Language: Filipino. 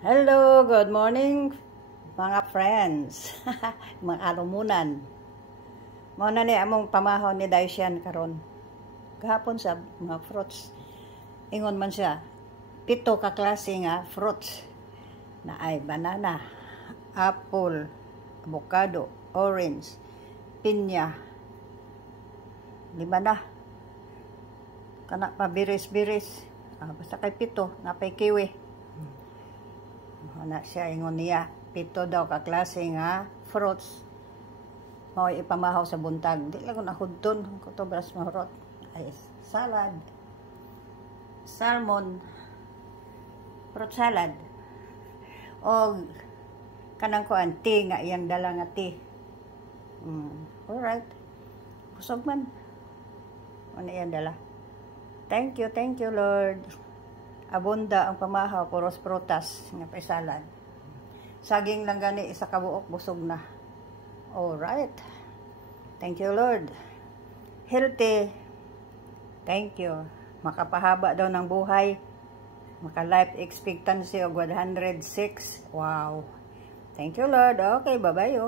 Hello, good morning mga friends. Mga alumunan. Muna ni among pamahon ni Daisyan karon. Gahapon sa mga fruits. Ingon man siya, 7 ka klase nga fruits na ay banana, apple, avocado, orange, pinya. 5 na. Kana pa biris-biris. Basta kay 7 nga pay kiwi. Na siya ingon niya 7 daw ka klase nga fruits mao ipamahaw sa buntag. Di lang na hudton kuto bras mahurot ay salad, salmon, fruit salad o kanang kuan tea nga iyang dala nga tea. Alright, busog man ano iyang dala. Thank you Lord. Abunda ang pamahaw, puros prutas nga pay salad. Saging lang gani isa ka buok busog na. Alright. Thank you Lord. Healthy. Thank you. Makapahaba daw ng buhay. Maka life expectancy of 106. Wow. Thank you Lord. Okay, bye-bye.